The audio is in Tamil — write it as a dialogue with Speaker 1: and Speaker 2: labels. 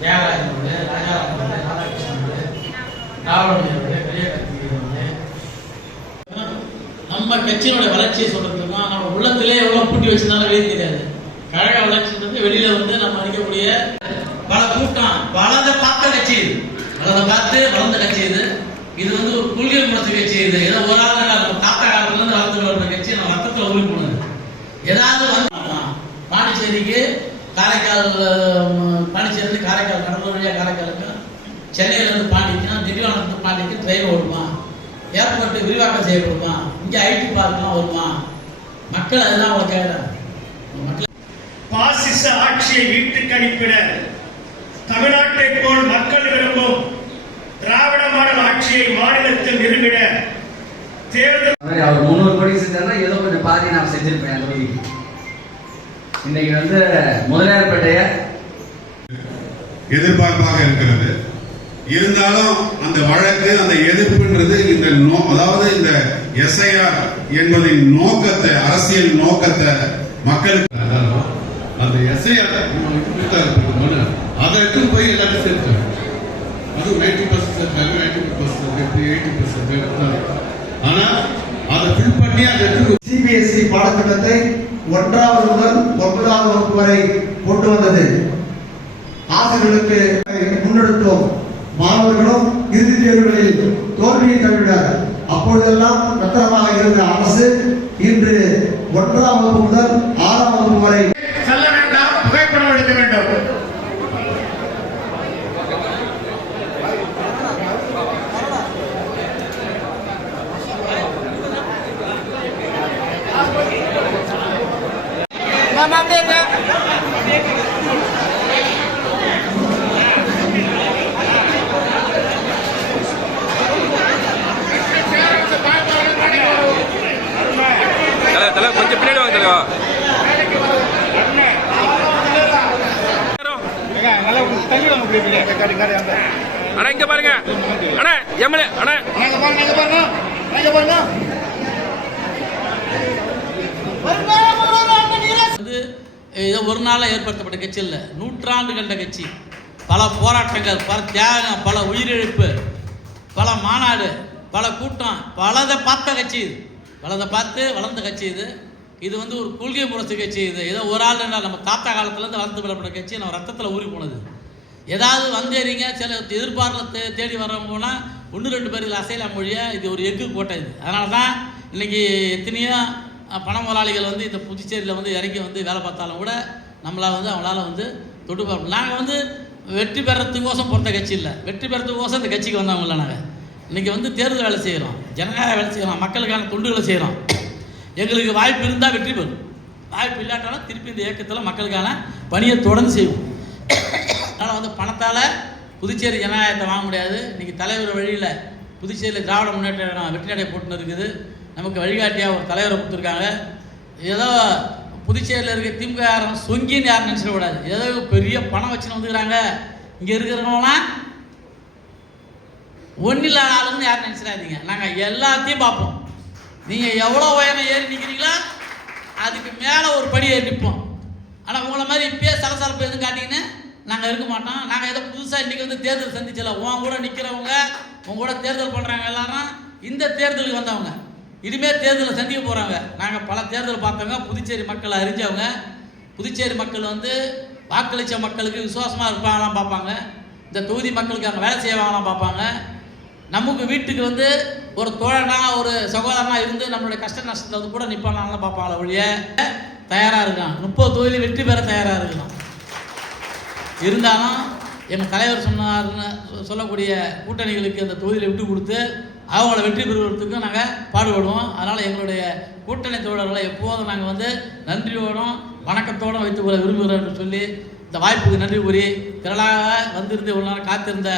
Speaker 1: தியாகராஜனோட ராஜாராமனோட ராதாகிருஷ்ணனோட ராவணனோட பெரிய நம்ம கட்சியினுடைய வளர்ச்சியை சொல்றதுன்னா நம்ம உள்ளத்திலே எவ்வளவு பூட்டி வச்சிருந்தாலும் வெளியே தெரியாது. கழக வளர்ச்சின்றது வெளியில வந்து நம்ம அறிக்கக்கூடிய பல கூட்டம் வளர்ந்த பார்த்த கட்சி இது. பலதை பார்த்து வளர்ந்த கட்சி இது. இது வந்து ஒரு கொள்கை முறைச்சு கட்சி இது. ஏதோ ஒரு ஆள் நம்ம தாத்தா காலத்துல இருந்து வளர்ந்து வளர்ந்த கட்சி நம்ம ரத்தத்தில் உருவி போனது. ஏதாவது வந்து பாண்டிச்சேரிக்கு காரைக்கால் சென்னையில இருந்து பாண்டிக்கும் திண்டிவனத்துக்கு பாண்டிக்கு ட்ரெயின் ஓடுமா? ஏர்போர்ட் விரிவாக்கம் செய்யப்படுமா? இங்க ஐடி பார்க்லாம் வருமா மக்கள் அதெல்லாம் அவங்க கேட்கறாங்க மக்கள்
Speaker 2: பாசிச ஆட்சியை வீட்டு கணிப்பிட தமிழ்நாட்டை போல் மக்கள் விரும்பும் திராவிட மாடல் ஆட்சியை மாநிலத்தில் நிறுவிட தேர்தல்
Speaker 3: அவர் முந்நூறு கோடி செஞ்சாருன்னா ஏதோ கொஞ்சம் பாதி நான் செஞ்சிருப்பேன் அந்த தொகுதிக்கு இன்னைக்கு வந்து முதலியார்பேட்டைய
Speaker 4: எதிர்பார்ப்பாக இருக்கிறது. இருந்தாலும் அந்த வழக்கு அந்த எதிர்ப்புன்றது இந்த நோ அதாவது இந்த எஸ்ஐஆர் என்பதின் நோக்கத்தை அரசியல் நோக்கத்தை மக்களுக்கு
Speaker 5: அந்த எஸ்ஐஆர் போது அதை எடுத்து போய் எல்லாத்தையும் சேர்த்தாங்க அதுவும் ninety percent ninety percent eighty percent ஆனால் அதை ஃபில் பண்ணி அதை எடுத்து
Speaker 6: சிபிஎஸ்இ பாடத்திட்டத்தை ஒன்றாவது முதல் ஒன்பதாவது வகுப்பு வரை கொண்டு வந்தது. ஆசிரியர்களுக்கு முன்னெடுத்தோம். மாணவர்களும் இறுதித் தேர்வுகளில் தோல்வியை தவிர அப்பொழுதெல்லாம் ரத்தனமாக இருந்த அரசு இன்று ஒன்பதாம் வகுப்பு முதல் ஆறாம் வகுப்பு வரை
Speaker 2: செல்ல வேண்டாம் புகைப்படம் எடுக்க வேண்டும்.
Speaker 7: அண்ணா இங்க பாருங்க. அண்ணா எம்எல்ஏ அண்ணா.
Speaker 1: பாருங்க ஏதோ ஒரு நாளில் ஏற்படுத்தப்பட்ட கட்சி இல்லை. நூற்றாண்டு கண்ட கட்சி. பல போராட்டங்கள் பல தியாகம் பல உயிரிழப்பு பல மாநாடு பல கூட்டம். பலதை பார்த்த கட்சி இது. பலதை பார்த்து வளர்ந்த கட்சி இது. இது வந்து ஒரு கொள்கை முரசு கட்சி இது. ஏதோ ஒரு ஆள் என்ன நம்ம தாத்தா காலத்துலேருந்து வளர்ந்து விடப்பட்ட கட்சி. நம்ம ரத்தத்தில் ஊறி போனது. ஏதாவது வந்தேறிங்க சில எதிர்பார்ப்பில் தே தேடி வர்றவங்க போனால் ஒன்று ரெண்டு பேருக்கு அசையலாம் மொழியை இது ஒரு எக்கு கோட்டை இது. அதனால தான் இன்னைக்கு எத்தனையோ பண முதலாளிகள் வந்து இந்த புதுச்சேரியில் வந்து இறங்கி வந்து வேலை பார்த்தாலும் கூட நம்மளால் வந்து அவங்களால வந்து தொட்டு பார்ப்போம் நாங்கள் வந்து வெற்றி பெறத்துக்கோசம் பொறுத்த கட்சி இல்லை. வெற்றி பெறத்துக்கோசம் இந்த கட்சிக்கு வந்தவங்க இல்லை நாங்கள் இன்றைக்கி வந்து தேர்தல் வேலை செய்கிறோம் ஜனநாயக வேலை செய்கிறோம் மக்களுக்கான தொண்டுகளை செய்கிறோம் எங்களுக்கு வாய்ப்பு இருந்தால் வெற்றி பெறும். வாய்ப்பு இல்லாட்டாலும் திருப்பி இந்த இயக்கத்தில் மக்களுக்கான பணியை தொடர்ந்து செய்வோம். அதனால் வந்து பணத்தால் புதுச்சேரி ஜனநாயகத்தை வாங்க முடியாது. இன்றைக்கி தலைவர் வழியில் புதுச்சேரியில் திராவிட முன்னேற்ற கழகம் வெற்றி நடை போட்டுன்னு இருக்குது. நமக்கு வழிகாட்டியாக ஒரு தலைவரை கொடுத்துருக்காங்க. ஏதோ புதுச்சேரியில் இருக்க திமுக யாரும் சொங்கின்னு யாரும் நினச்சிடக்கூடாது ஏதோ பெரிய பணம் வச்சுன்னு வந்துக்கிறாங்க. இங்கே இருக்கிறவங்களாம் ஒன்றில்லாத ஆளுன்னு யாரும் நினச்சிடாதீங்க. நாங்கள் எல்லாத்தையும் பார்ப்போம். நீங்கள் எவ்வளோ உயரம் ஏறி நிற்கிறீங்களோ அதுக்கு மேலே ஒரு படி ஏறி நிற்போம் நாங்கள் இருக்க மாட்டோம். நாங்கள் ஏதோ புதுசாக இன்றைக்கி வந்து தேர்தல் சந்திச்சல. உன் கூட நிற்கிறவங்க உங்க கூட தேர்தல் பண்ணுறாங்க எல்லாரும் இந்த தேர்தலுக்கு வந்தவங்க. இனிமேல் தேர்தலை சந்திக்க போகிறாங்க நாங்கள் பல தேர்தல் பார்த்தவங்க புதுச்சேரி மக்களை அறிஞ்சவங்க. புதுச்சேரி மக்கள் வந்து வாக்களித்த மக்களுக்கு விசுவாசமாக இருப்பாங்களாம் பார்ப்பாங்க. இந்த தொகுதி மக்களுக்கு அங்கே வேலை செய்வாங்களாம் பார்ப்பாங்க. நமக்கு வீட்டுக்கு வந்து ஒரு தோழனா ஒரு சகோதரனாக இருந்து நம்மளுடைய கஷ்ட நஷ்டத்தில் வந்து கூட நிற்பானாங்களாம் பார்ப்பாங்களா ஒழிய தயாராக இருக்கான் முப்பது தொகுதியில் வெற்றி பெற தயாராக இருக்கலாம். இருந்தாலும் எங்கள் தலைவர் சொன்னார்னு சொல்லக்கூடிய கூட்டணிகளுக்கு அந்த தொகுதியில் விட்டு கொடுத்து அவங்கள வெற்றி பெறுவதற்கும் நாங்கள் பாடுபடுவோம். அதனால் எங்களுடைய கூட்டணி தோழர்களை எப்போதும் நாங்கள் வந்து நன்றியோடும் வணக்கத்தோடும் வைத்துக்கொள்ள விரும்புகிறோம் என்று சொல்லி இந்த வாய்ப்புக்கு நன்றி கூறி திரளாக வந்திருந்து இவ்வளோ நேரம் காத்திருந்த